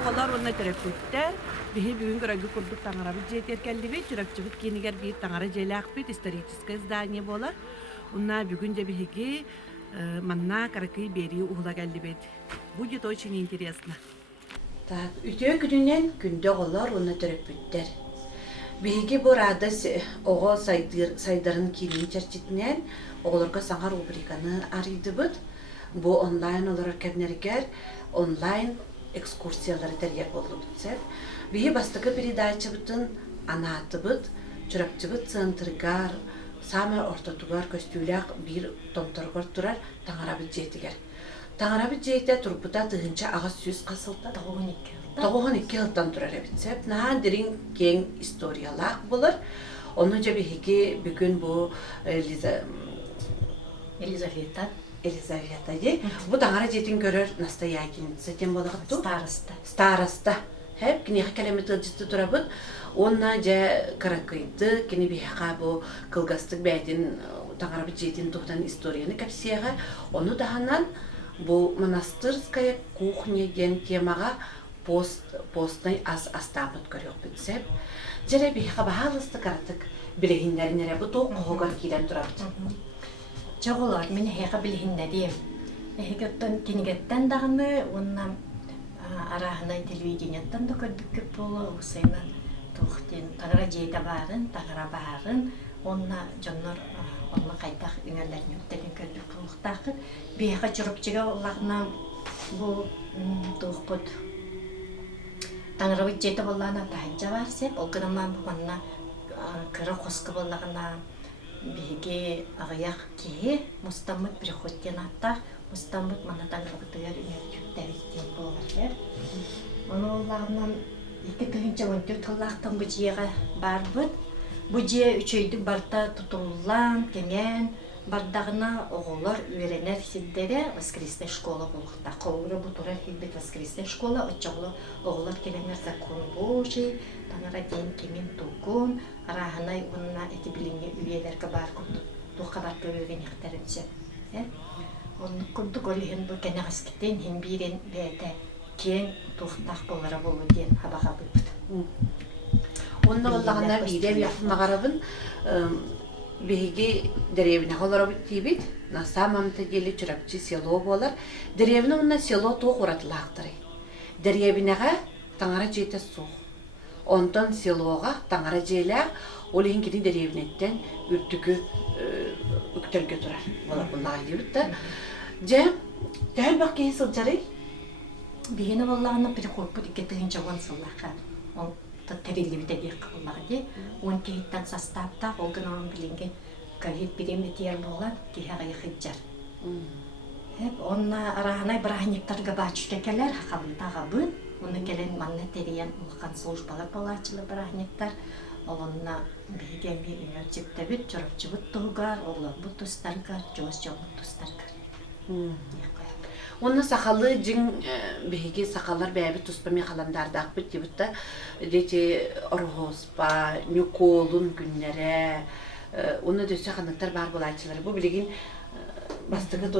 оголар онна терапевттер биһи бүгүн көрөгү курдук таңарабыт жетер келдибит жүрөкчүбүт кинигер бир таңара желакпит историческое здание болар. Унна бүгүн же биһиги манна каракый бери угла келдибит. Будет очень интересно. Так, үтө күнүнен күндө оголор онна терапевттер. Биһиги бу рада ого сайдарын кийин чарчитинен оголорго саңар рубриканы арыйдыбыт. Бу онлайн олар кебнергер онлайн экскурсиялары тергер болду десеп. Биһи бастыкы передачабытын анаатыбыт, чурапчыбыт центргар, самый ортотугар көстүләк бир томторгор турар таңарабыт жетигер. Таңарабыт жете турпута тыгынча агас сүз касылта 92 жылдан турар эбитсеп. Наан дерин кең историялак болар. Оны же биһиги бүгүн бу Елизавета де. Бу таңара жетин көрөр настоятельница тем болагытту. Староста. Хеп кинех келемет ылжытты турабыт. Онна же каракайды, кини биха бу кылгастык бәйтин таңарабыт жетин тухтан историяны капсияга. Оны даханан бу монастырская кухня ген темага постный астамыт көрөк битсеп. Жере биха баалысты каратык билегиннеринере бу тоқ когар килен турабыт. Чоголар мен хега билгиндерим. Хегеттен кинигеттен дагыны онна арахнай телевидениеттен да көрдүк көп боло усайнан тохтен тагыра жейда барын, тагыра барын, онна жоннор онна кайтак үңөлөрүн өттөн көрдүк кылыктакы. Бега чурупчуга уллагына бу тохпут тагыра жейда боллана таханча барсеп, ол гынаман манна кыра коскы боллагына биги агаяк ки мустаммыт приходтен аттар мустаммыт манатан кабытыгар үңөрчүктер болар. Оны оллагынан 2014 тыллактан бу жега барбыт. Бу же үчөйдү барта тутулган кемен бардагына оголор үйренер сиддере воскресная школа болукта. Кобура бу турар хилбет воскресная школа очогло оголор келемер закон божий, таңара ден кемен тугун, араханай онна эти билинге үйелерге бар курдук. Тухабар көрөгөн ихтеренсе. Он курдук олихен бу кенегаскитен хем бирен бете кен тухтак болара болу ден хабага быт. Онна оллагандар биде яқынмағарабын биһиги деревне холоробут тибит на самом деле чурапчы село болар. Деревне онна село тоқ уратылақтыры. Деревнеға таңара жете сух. Онтон селоға таңара желе олин кини деревнеттен үртүкү үктөргө турар. Болар бұндағы дебит та. Же дәл бақ кейі сылжары? Бигене боллагына перехоппут икетегин жаган сыллака. Он терилли битеди кыллагы. Он кейттен составта олгынан билинген ковид биремдетер болган кихага яхыджар. Хеп онна араханай брахниктарга бачтекелер хакабытага бын. Оны келен манна териян улкан службалар балачылы брахниктар. Олонна биген бир университетте бит чорапчыбыт тугар, олар бут тустаргар, жос тустаргар. Онна сақалы жин биһиги сақалар бәбі туспами қаландардақ бит дебітті дети орғоспа, нүколун күннері оны дөсі қанықтар бар болайчылары. Бұл білеген бастығы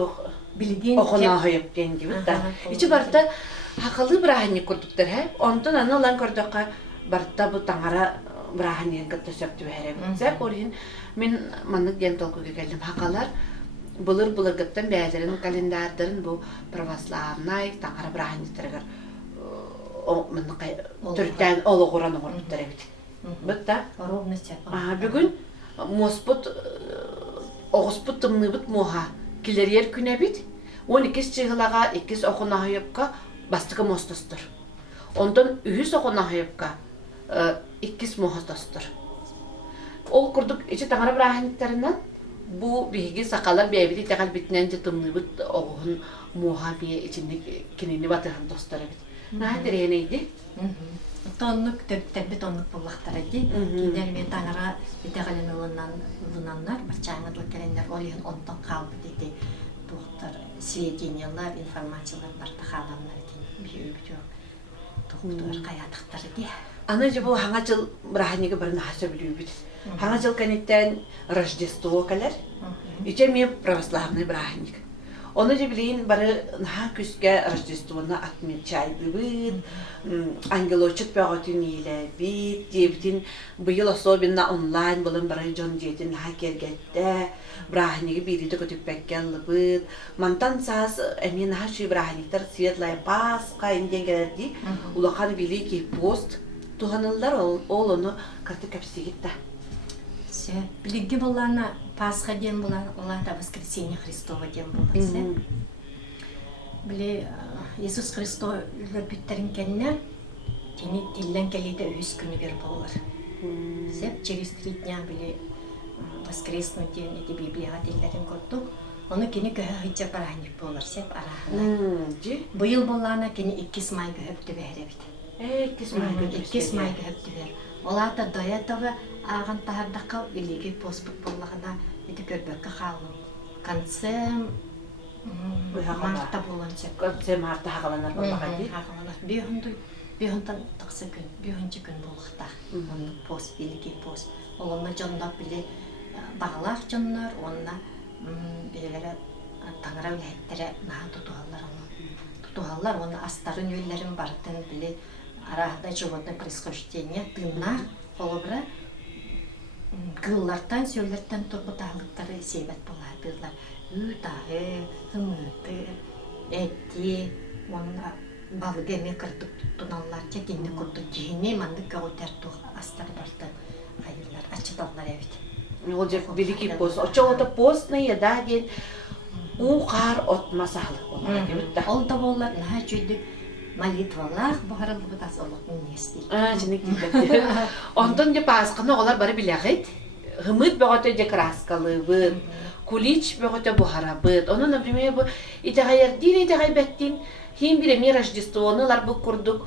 оқына ғайып ден дебітті. Ичі барда хақалы бірағанне көрдіктір. Онтын аны олан көрдіққа барда бұл таңара бірағанне ғытты сөпті бәрі. Олген мен манық ден толқыға келдім. Хақалар Булыр гыттан бәлерин календардарын бу православный таңара брахниктергер мыныкай түрдән ологоран орыттар бит. Битта. Бүгүн моспут огоспут тымныбыт моха килерер күнә бит. 12 чыгылага 2 окуна хайыпка бастыгы мостостур. Ондан 100 окуна хайыпка 2 мохостостур. Ол курдук ичи таңара брахниктарынан bu bihi sakalar beyabidi tekal bitnen de tımnıbıt oğun muhabiye içinde kinini batırhan dostları bit. Nadir neydi? Tonluk tepte tonluk bullaktarıydı. Gider bir tangara bir tekalemi olunanlar, başçağınlık gelenler oluyor ondan kaldı dedi. Doktor, сведениялар, информациялар бар тахаламнар екен. Bir öbücük doktor kayatıktarıydı. Anacı bu hangi yıl brahaniga bir nahasa biliyor bit. Hangi yıl kanitten Рождество kalır. İçe mi pravoslavный brahnik. Оны же билейин бары наха күскә Рождествоны отмечайбыт, ангелочек бәгәтин иләбит, дебитин быйыл особенно онлайн булын бары Джон Джетин наха кергәттә, брахниге бириде көтүппәккәллыбыт. Мантан саз әмин наха ши брахниктар светлая Пасха инден гәрди, улахан великий пост туханылдар ол оны карты кәпсигитта. Билги боллана Пасха ден болан, олата воскресение Христово ден болан. Биле Иисус Христос лөбүттерин кенне тени тиллен келиде өз күнү бер болар. Сеп через 3 дня биле воскресный день эти Библияга тиллерин көрдүк. Оны кини көһөйчө бараник болар сеп арахана. Быйыл боллана кини 2 май көһөптү беребит. 2 май көһөптү бер. Олата до этого аган тахардакка великий поспут боллагана эти көрбөккө халым. Конце марта боланча. Конце марта хагаланар боллагади. Хагаланар. Бүйөнтан тақсы күн, бүйөнчө күн боллакта. Оны пост, великий пост. Олонна жондап биле багалар жоннор, онна белелере таңара үлеттере наха тутугаллар оны. Тутугаллар оны астарын үйлерин бартын биле арахда животное происхождение тына холобра гыллартан сөйлерттен турбуталыктары себет болар быйлар. Үтагы, хымыты, эти, онна балыгеме кырдык туналлар чекинди курду жини манды көгөтер астар бартын айылар ачыдаллар эбит. Ол же великий пост. Очоғыда постный еда ден уқар отмасалық болар. Ол да болар, наға жүйдік молитвалар бұғарылы бұтасылық нестей. Жінік дейді. Онтон же пасқыны олар бары біләғыд. Ғымыд бөғөті же краскалы бұд, кулич бөғөті бұғара бұд. Оны, например, бұл итағайырдин, итағайбәттин, хим биреме Рождествонылар бұл күрдік.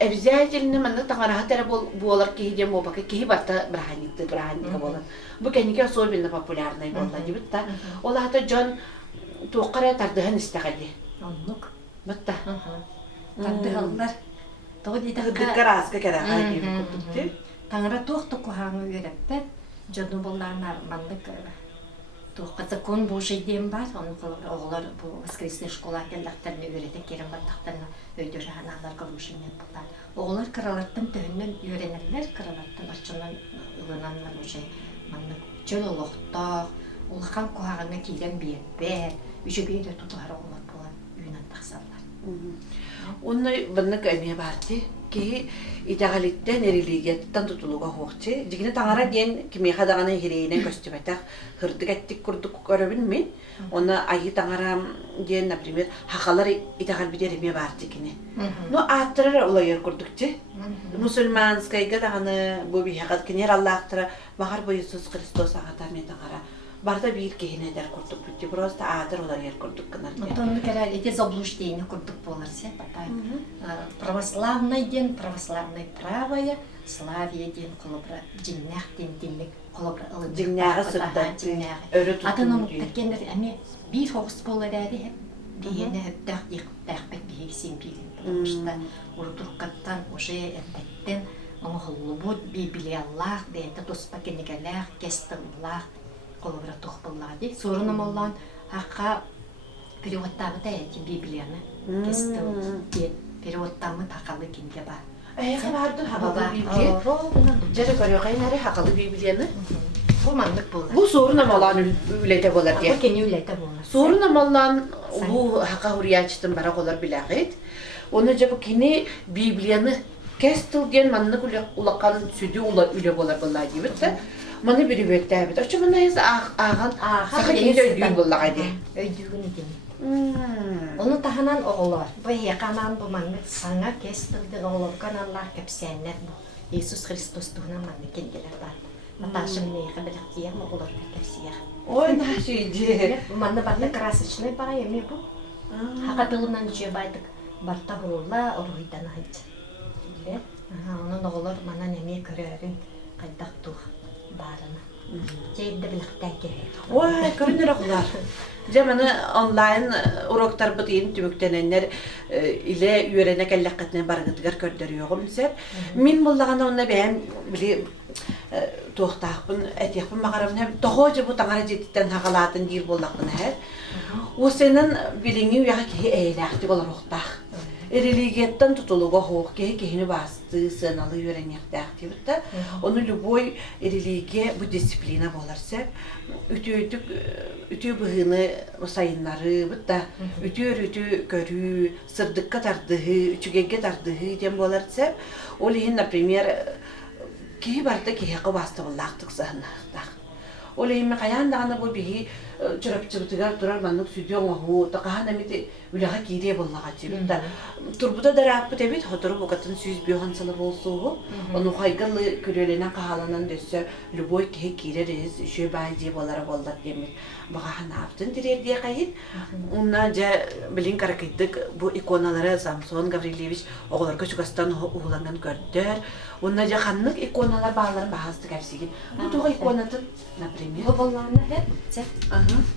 Обязательно манны таңараға тәрі болар кейден болбақы, кей барта браханика болар. Бұл кәнеге особенно популярный болар дебіт та. Ол аты Джон туққара тардығын істіғады. Онлық. Бұтта. Тардығалар. Ғыдыққа разға кәріға дейбі күрдікті. Таңыра туқты құхаңы өреппе, жону боларына мандық туққа закон Божий дем бар, оғылар бұл воскресный школа әкелдақтарыны өреті керім баттақтарына өйдері аналар көрмішінен бұлдар. Оғылар қыралаттың түйінен үйренерлер, қыралаттың арчынан ұлынанлар уже мандық жөл олықтақ, олыққан құхағына кейлен бейбер, үші бейді тұтығар оғылар болар, үйінен тақсалар. Оны бұнны көме барды, ки итағалиттен религияттан тұтылуға хоқчы. Жігіне таңара ден кеме қадағаны херейінен көстібәтақ хырдық әттік күрдік көрібін мен. Оны айы таңара ден, например, хақалар итағал бідер еме барды кені. Но аттырар олайыр күрдікчі. Мусульманскайға дағаны бұл бейхақат кенер Аллахтыра бағар бұл Иисус Христос ағата мен таңара. Барда бир кейіне дәр күрдік бүтті, просто адыр олар ер күрдік кінар. Онтонды кәрәл, ете заблуждение күрдік болар се, православный ден, православный правая, славия ден, қолыбыра, жиннәқ ден, динлік, қолыбыра, ылын. Жиннәғі сұтта, өрі тұтын Атанымықтық кендер, әме бір хоғыс болар әрі, бейені өттәқ дәқпәк бейек сен бейген. Потому что ұрдұрқаттан, уже әрбәттен, оны ғылыбуд, бейбілі Аллах, бейті тоспа кенегеләқ, кестіллақ, қолыбыра тұқпыллады. Сорыным олан хаққа переводтамы да әйті Библияны кестіл ден. Переводтамы тақалы кенге бар. Әйқі барды хақалы Библия? Жәрі көріғайын әрі хақалы Библияны? Бұл маңдық болар. Бұл сорыным олан үләйті болар де? Бұл кені үләйті болар. Сорыным олан бұл хаққа хұриячытын бара қолар біләғайд. Оны жабы кені Библияны кестіл ден манны ұлаққан сүді үлі болар болар дейбітті. Маны бiri бөттәбет. Очы мына ез аған сақы кенде өйдүйін боллаға де. Өйдүйін еден. Оны тағанан оғылар. Бұл еқанан бұл маңы саңа кестілді оғылырған Аллах көпсәнлер бұл. Иисус Христос туғынан маңы кенгелер бар. Наташым нейқі білік дейем оғылар көпсияқ. Ой, нашы иде. Маңы барда красочный бар еме бұл. Хақа тылынан жүйе байдық. Барта ғылла ұрғыйдан айды. Оның оғылар мана неме көрерін қайдақ туға. Барына. Жейді біліқтен керек. Ой, көрінер оқылар. Жемені онлайн уроктар бұтыйын түміктенендер иле үйерене кәлләққетіне барғытығар көрдері оғым сәп. Мен болдағанда онына бәйім біле тоқтақпын, әтеқпін мағарамын. Тоғы же бұл таңара жеттен хағалатын дейір болдақпын әр. O senin bilini uyağa ki eğlekti olur oktaq. Религияттан tutuluğa хоқ кехини басты сыналып үйренектәк дибитте. Оны любой религия бу дисциплина боларса, үтү быгыны сайыннары битте. Үтү көрү, сырдыкка тардыгы, үчүгегге тардыгы дем боларса, ол ин, например, ки барда кехе басты буллактык сыһнактак. Ол ин каяндагы бу биги чырапчыбытыгар турар маннык сүдөн оху, тақаһана мити үләгә кире буллага чибитте. Турбуда дараппы дебит, хотору букатын сүз бүйган сылы болсугу. Оны хайгалы көрөленен кахаланан дөссө, любой кеhe киререз, үшө байди болара болдат демит. Багаһан аптын дирердие кайыт. Унна жа билин каракайдык бу иконалары Самсон Гаврилевич оголорго чугастан угуланган көрдөр. Унна жа ханнык иконалар бааларын баһасты кепсиги. Бу туга иконатын, например. Бабалана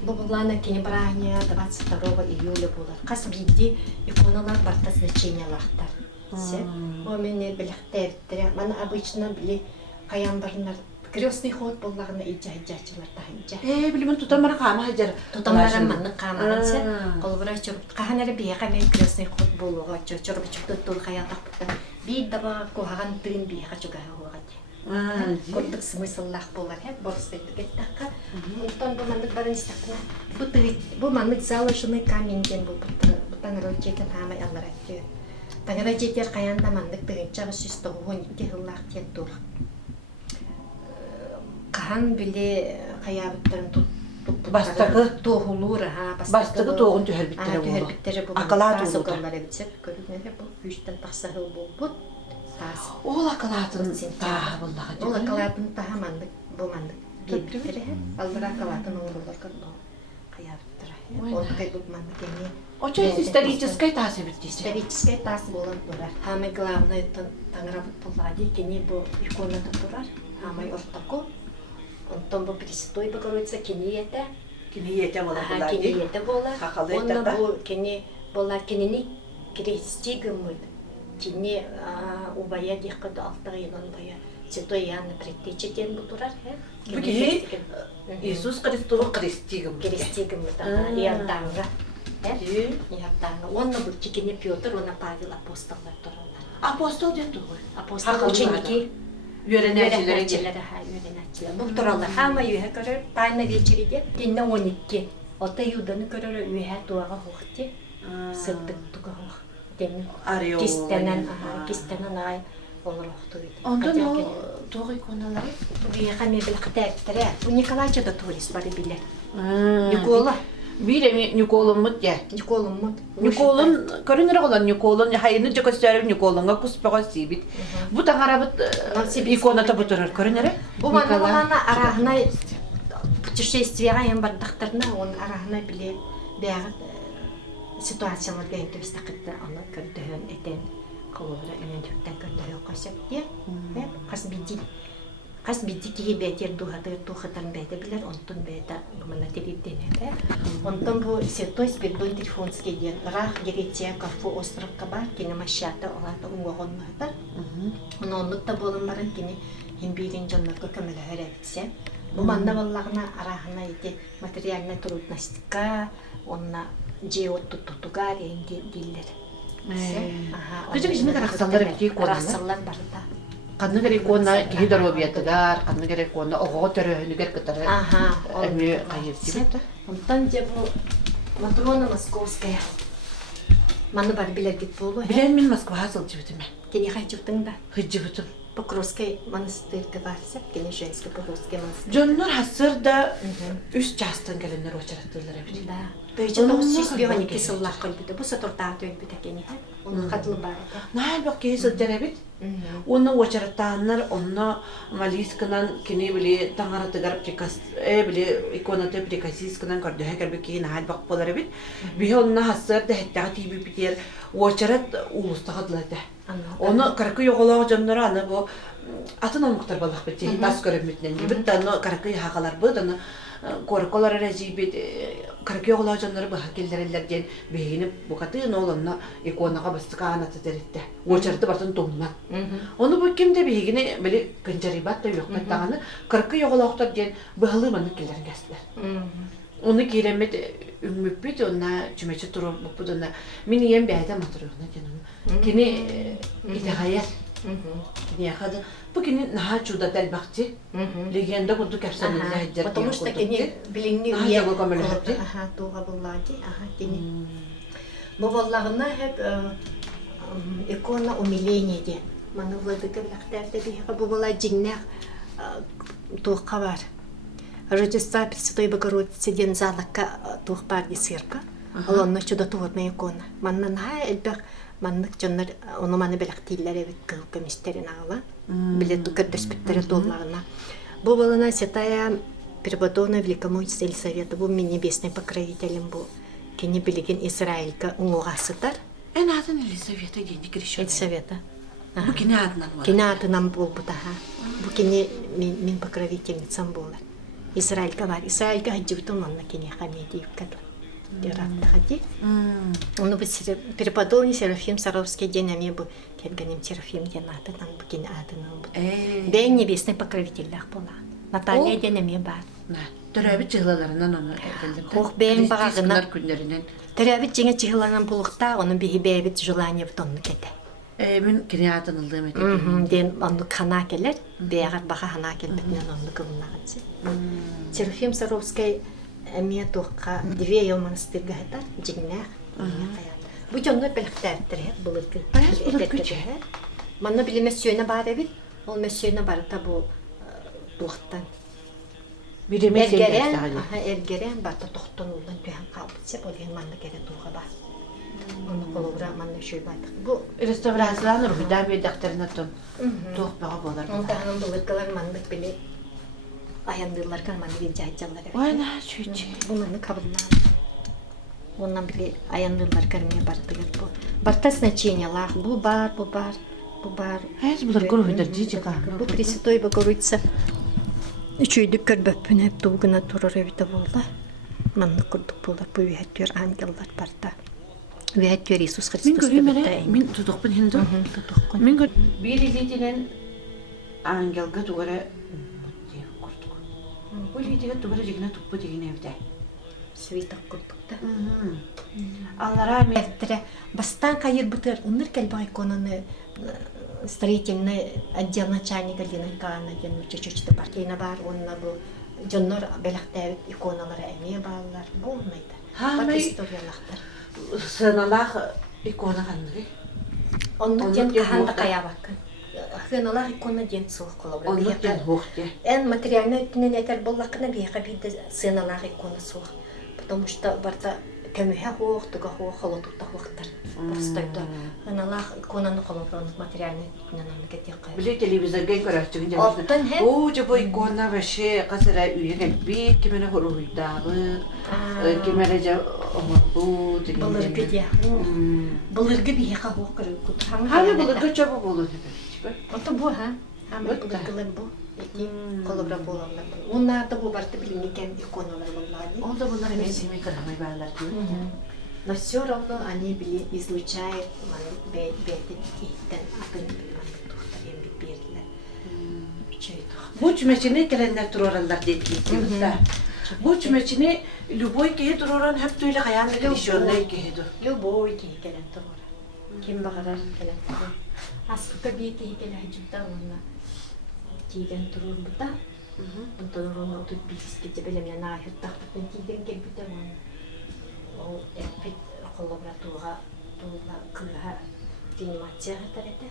Бабалана кенебрания 22 июля булар. Кас бидди иконалар барта значениялахтар. О мене билехтердер. Мана обычно били каянбарнар крестный ход буллагына иҗаҗатчылар таһынча. Билим тутамара кама хаҗар. Тутамара манны камаганса, колбара чырып каханары бияга мен крестный ход булуга чырып чыкты тур хаятакта. Би даба кохаган тын бияга чуга хугат. Коддык смысллах булар хеп борстыктакка. Онтон бу мандык барын истакна. Бу мандык залышыны каменьден бу таңрочетен хамай алларакты. Таңрочетер каянда мандык тыгынча систогон 2 жыллар теттур. Кахан биле каябыттарын Бастагы тоғулур бастагы тоғун төһөрбиттер болду. Акалат болду. Көрүнөһө бу үчтен тахсагыл болбут. Ол акалатын таа буллага. Ол акалатын таа мандык бу мандык. Бирбире албара акалатын оңролор кылды. Каябыттыр. Ол кайбык мандык эми. Очо историческая тасы битти. Историческая тас болон турар. Самый главный таңрабыт буллади кени бу иконата турар. Самый ортако. Онтон бу Пресвятой Богородица кениете. Кениете бола булар. Кениете бола. Онна бу кени бола кенини крестигмыт. Кени убая дихкада алтыгынан бая. Святой Иоанн Предтечетен бу турар. Буги Иисус Христос крестигм. Крестигмыт. Иорданга. Иорданга. Онна бу кени Петр, онна Павел апостоллар туралар. Апостол дету. Апостол ученики. Öğrenecileri bu turalar hama üye görür tayna geçiride dinle 12 ota yudanı görür üye tuağa hoqti sıddık tuğa demin kistenen ay olur hoqtu ondan o toğu ikonaları üye hame bilqtaqtara bu Nikolajda turist var bile Nikola Biremi Nikolun mut ya. Nikolun görünür olan Nikolun hayını gösterip Nikolun'a kuspağa sibit. Bu tağarabıt ikonata buturur görünür. Bu manavana arahna путешествияга бардактарына он арахна биле бягы ситуацияларга интебистакытта аны көрдөн этен колора эмендиктен көрдөө касап ди. Кас бидди ки бетер тухатан бете билер онтон бета мана теридденеде. Онтон бу Святой Спиридон Трифонский ден рах Греция Карфу островка бар кинемашата олата унгогонмата. Оннукта болумбарын кини 21 жоннорго көмөлөр этсе. Бу манна баллагына арахына ити материальная трудностька, онна жеот туттугар энди диллер. Күзүк ишине караксалдар бити икона. Караксалдар барда. Канны керек икона гидробиятыгар, канны керек икона ого төрөһүнүгер кытары. Эми кайырсып. Онтан же бу Матрона Московская. Маны бар билет болу. Билен мен Москвага сылжыбытым. Кени хайчуктың да. Хыжжыбытым. Покровский монастырьга барсак, кени женский Покровский монастырь. Жоннор хасырда үс жастын келендер очараттылар эбит. Да. Бөйчөтөс сүйбөгөн эки сыллак кылбыты. Бу сатуртаат өйбүт экени. Onu katlı var. Nail bak kesin terabit. Onu uçartanlar onu maliskından kini bile tangaratı garip çıkas. Bile ikonatı prikasiskından kardı. Her bir kini nail bak polarabit. Bir onun hasar da hatta tibi biter. Uçarat ulustakadlar da. Onu karakı yoğulağı canları anı bu atın olmaktar balık bitti. Tas görünmütlen. Bir tane karakı hakalar bu tane. Korkular rezibet karakı yoğulağı canları bu hakillerlerden beğenip bu katı ne olanla ikonaga bastık anatı deritte. Uçaratı bardan tomman. Onu bu kimde beğeni böyle kanjaribat da yok. Karakı yoğulağı da diyen bağlı manık killerin geldiler. Onu kiremet ümmüppüt ona cümeçe turu bu ona min yem beyde matırına canım. Kini idehayet. Kini yakadı. Bu kini naha çuda tel bakçı. Legenda kudu kapsamında haccar. Потому что кини билинни Aha, уе. жого камелхапти. Аха, туга буллади. Аха, кини. Бу воллагына хеп икона умиление де. Маны владыка бляхтарда биха бу була жиннак туга бар. Рождества Пресвятой Богородицы ден залакка туга бар дисырка. Алонна чуда тугатна икона. Маннан ха элбек маннык жоннар оны маны бляхтиллер эбит кылка мистерин ала. Билет кырдыспиттери толлагына. Бу балана святая Преподобная Великомученица Елисавета, бу мен небесный покровителем бу. Кени билеген Израилька уңугасытар. En adın Елисавета генди крещённая. Елисавета. Bu kini adından var. Кени атынан бол бу таха. Бу кени мен покровительницам болар. Израилька бар. Израилька хаджибтун манна кени хамедиев каду. Диракта хади. Оны бу Преподобный Серафим Саровский денеме бу келгенем Серафим ден атынан бу кени атынан бу. Бен небесный покровителях бола. Наталья денеме бар. Törəbi cığlalarından onu evlendim. Хох бен багына. Günlerinden. Терәбит жеңе чыгыланан булыкта, оны бихи бәбит желание бутонны кете. Min kini adınıldığım edelim. Ден оны кана келер, бәгәр баха хана келбетнен оны кылынагынсы. Серафим Саровский әмия тоққа 2 ел монастырга хатар, жигнәх. Бу жонны белектәптер, булыркы. Булыркы. Манна билемес сөйнә бар бит. Ол мәсөйнә бар та бу тоқтан. Birimiz Ergeren batta toxtun ulan tühän qalbıtsa, bolgen manna kere tuğa бар. Onu kolubra manna şöy baydık. Bu Restoransılar ruhidan bir daktarına tüm. Toq bağa bolar. Onda hanım bulutkalar mandık bile ayandırlar kan manna bir cahitcalar. Vay na şüyçi. Bu manna kabıllar. Ondan bile ayandırlar karmaya bardılar bu. Barta значениялар. Bu бар. Hez bular kuruhidir cicika. Bu Пресвятой Богородица. Üçüydük körböpün hep doğuna durur evde bolda. Manlı kurduk bolda bu üyetiyor angeller barda. Üyetiyor İsus Min Hristos görüyorum bebekte. min tutukpun hindu. Tutukun. Min gör bir lidinin angelga duvara kurduk. Bu lidiga duvara jigna tukpu digin evde. Svitak kurduk da. Allah rahmet. Эфтре бастан кайыр бутыр уныр келбай конаны строительный отдел начальника Ленинкана жөнү чөчөчтө партийна бар, онна бу жоннор белектебит иконалары эмие баалар болмайт. Бар историялактар. Sığınalar ikona kandığı. Онны ден каханда каябакын. Хыналар икона ден сух колобра. Onu den hoğdu. Эн материальный тинен этер боллакына бияка биде сыналар икона сух. Потому что барта кемеха хоох, туга хоох, холотукта хоохтар. Просто это аналах иконаны колобронук материальный тинен кетекка. Bile televizörde görüyorsun. Alttan hep. Oca bu ikona ve şey kasara üye gelbir kimene horuydabı. Kimene ce bu digin. Былыргы дия. Былыргы бияка хоох кыры кут. Hangi bulur çabuk olur hep. Это бу, ха? Ама былыргылар бу. Эти колобра болалар. Оннарда бу барты билинген иконалар боллады. Onda bunlar mesimi kıramay bağlar diyor. Но все равно они были излучают бетин иттен акын тухтарен бирдилер. Bu cümleçini gelenler duranlar dediğimiz de. Bu cümleçini любой кеhe duran hep böyle hayalinde işyonlar kehedu. Любой келен турар. Ким багарар келен турар. Аспыта бийке келен жутта онна. Тиген турар бута. Онтон оны отут биске жебелемнен айыттактын тиген келбите онна. Ол эппит коллаборатуга туга кыга реанимация хатарете.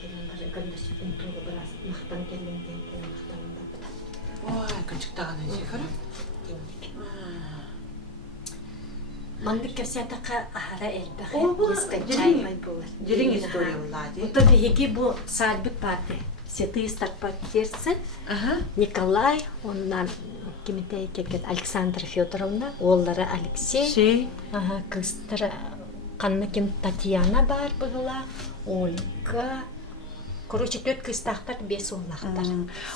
Келен бар гандашпен туга biraz мактан келенден мактанында. Vay küçük dağının şekeri. Мандык кепсятака ахара элбе. Дерин историяларды. Это биги бу сальбик парти. Святые старпатерцы. Николай, оннан кимитей кекет Александра Федоровна, оллары Алексей. Şey. Кыстыр канна ким Татьяна бар была, Ольга. Короче, 4 кыстактар 5 олнактар.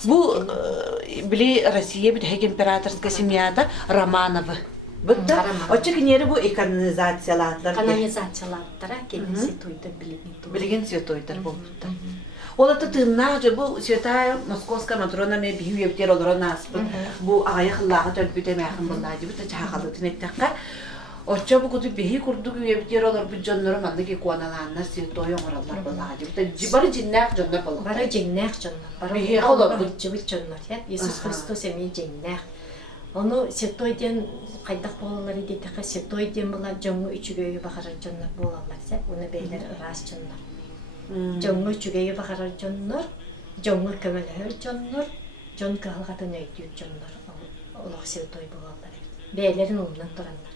Bu bile Россия bir hek imperatorska семьяда Романовы. Бутта очекинери bu ekranizasiyalar. Канонизациялаттара келиси тойду билген. Bilgin святойдар болупта. Олата тыыннаа же бу Святая Московская Матрона ме бию ептер олорон аспыт. Бу агая хыллага төлбүт эмэхин буллаади бу чахалы тинеттакка. Оччо бу куту бихи курдук ептер олор бу жоннору мандыки куаналаанна сыйто yoңораллар буллаади. Бу бары жиннак жоннор буллаа. Бары жиннак жоннор. Бихи холо бу жыбыл жоннор. Иисус Христос эми жиннак. Onu setoyden kaydak boğaları dedikçe setoyden bula jongu üçügeyi bakarar jonlar boğalarsa onu beyler ras jonlar. Jongu üçügeyi bakarar jonlar, jongu kömeler jonlar, jon kalgatın öydüyor jonlar. Ola setoy boğaları. Beylerin ondan duranlar.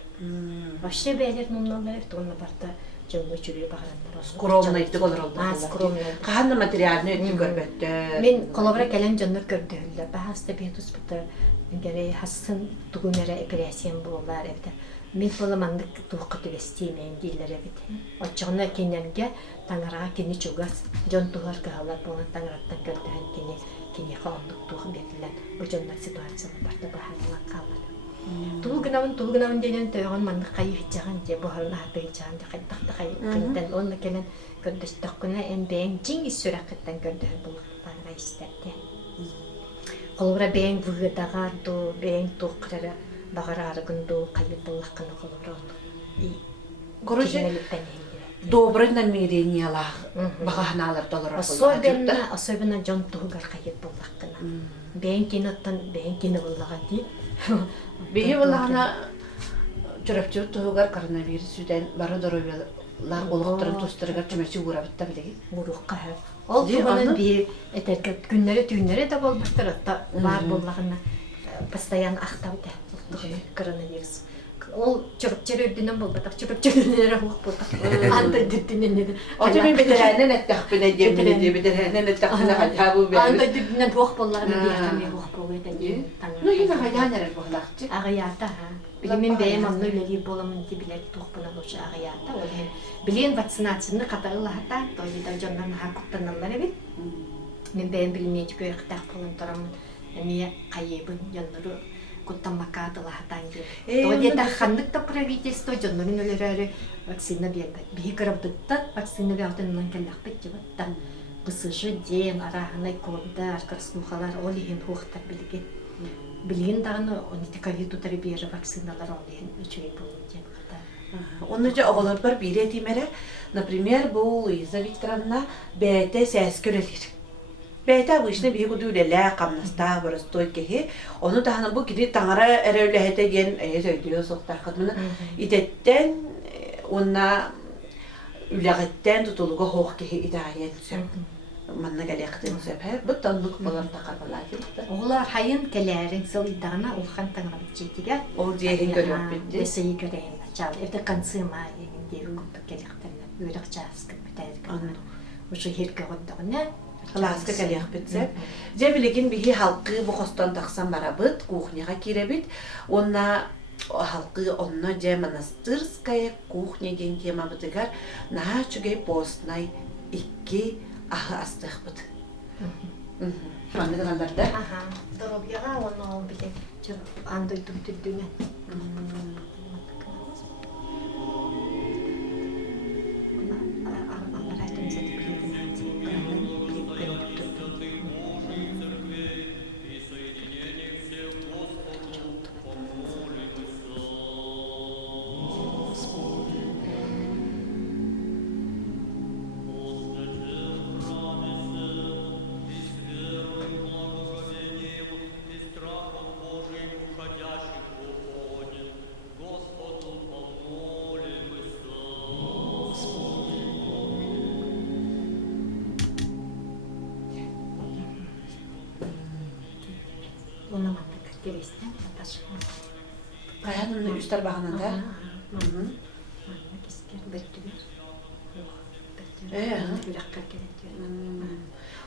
Başta beylerin ondanlar evet onunla barda jongu üçügeyi bakaranlar. Скромно итtik olur oldu. Скромно. Kahanna materyalini ötü görbette. Men kolabora gelen jonlar gördüler. Bahasta bir tuspata gene hassın tugunere operasyon bulurlar evde. Min bolamandık tuğqıtı vestiymeyin değiller evde. Açığına kenenge tanırağa keni çoğaz. Jon tuğar kağalar bunu tanıraktan gördüğün keni kalandık tuğu beklilen. O jonlar situasyonu barda baharına kalmadı. Tuğgunavın denen töyağın mandık kayı hicağın diye buharına hatayacağın diye kaydıqta kayı kınten onunla gelen gördüstüqkuna en beğen cingis sürakıttan gördüğün buluk tanıra isterdi. Kolora beğen vıgıdağa do, beğen toqrara bağırarı gündu, kayıp bullaqını kolora oldu. Короче, добрый намерениялар багахналар доллар. Особенно жон тугар кайып буllaqını. Beğen kini bullağa değil. Бие буллагана чөрөпчөр тугар коронавирус үдән бары дөрөбелар олуктарын тустыргар чөмөчү урабытта билеги. Бурукка. Ол туганын bir этерке күннәре да болбуктар да бар буллагына постоянно актабыта. Коронавирус. Ол чөрөпчөр өдүнөн болбатак чөрөпчөрүнөр ок болбак. Анда дүттүнөн неден. Ача мен бедерәнен әттәхпен әдем бедерәнен әттәхпен хәҗабу бе. Анда дүттүнөн ок боллагына диярмы ок болбайт. Ну ина хәҗанер буллакчы. Агыята ха. Билимин бәйем анны үләли боламын ди билет тухпына болчу агыята. Ол билен вакцинацияны катагылата, тойда жоннан хакуттаннар бит. Мен бәйем билмей көй кытак болон торамын. Эми кайыбын жоннору куттамакадыла хатанги. Тойда хандыкта правительство жоннорун өлөрөрү вакцина бербет. Бигирабдытта вакцина бертеннен келлакпет жибатта. Бысыжы ден араханай колда аркаслухалар олиһин хуктар билге. Билген даганы онити ковид утарбиер вакциналар олиһин үчөй болден ката. Onu da oğullar bir biri etimere, например, bu Luisa Viktorovna beyte ses görelir. Beyte bu işine bir kudüyle kamnasta barastoy kehi. Onu da hanım bu kiri tanrı erevlehete gen söylüyor soktar kadını. İdetten ona ülegetten tutuluğu hoş kehi idare etsem. Manna gelektin sebep bu tanıdık balar takarbalar gitti. Oğlar hayın kelerin sılidana ulkan tanrı çetiger. O diyehin görüyor bitti. Deseyi göreyim. Çal evde kansıma yemin diye kutu gelekterler. Uyrak çaskı biter. Uşu herke odduğuna. Laska gelek bitse. Cebilekin bihi halkı bu hostan taksan barabıt, kuhnyaya kirebit. Ona halkı onna ce manastırskaya kuhnya gen kema bitigar. Naha çüge postnay iki ahı astık bit. Mandı kalanlarda? Aha. Dorobyaga onu bile. Çok andoydum tüddüğüne. Kayanın üstler bağınında.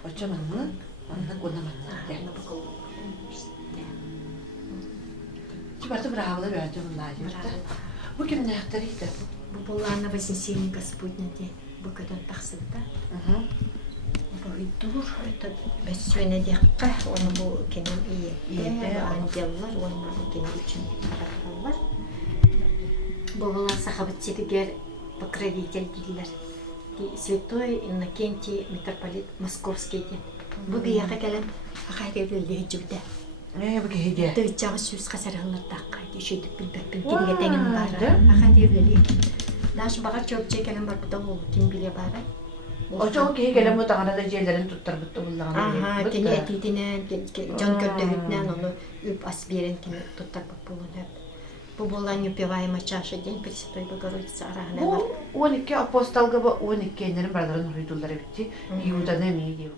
Oca manlı, manlı kona manlı. Çibartı bravlı verdi bunlar. Bu kim ne yaptırıydı? Bu bollarına Вознесение Господня де bu kadar taksıda. Dur, besöne diyakka, onu bu kendi iyi angellar, onu bu kendi için yaratırlar. Babalar sahabat çekiger, покровитель değiller. Святой Иннокентий митрополит Московский ден. Бу бияка келен ахайреле жибде. Бу кеге. Тыйчагы сүз касараллардакка дешедип билбеппин кимге теңин бар. Ахайреле. Даш бага чөпче келен бар буда ол ким биле бар. Очо кеге келем бу таңара да жерлерин туттар бутты буллаган. Ага, кене этитинен, жон көрдөгүтнен оны үп ас берен кене туттар болуп. Бу болан неупиваемая чаша день Пресвятой Богородицы арахана бар. Бу 12 апостолга бу 12 нерин бардарын хуйдулары битти. Иуданы эмне деп.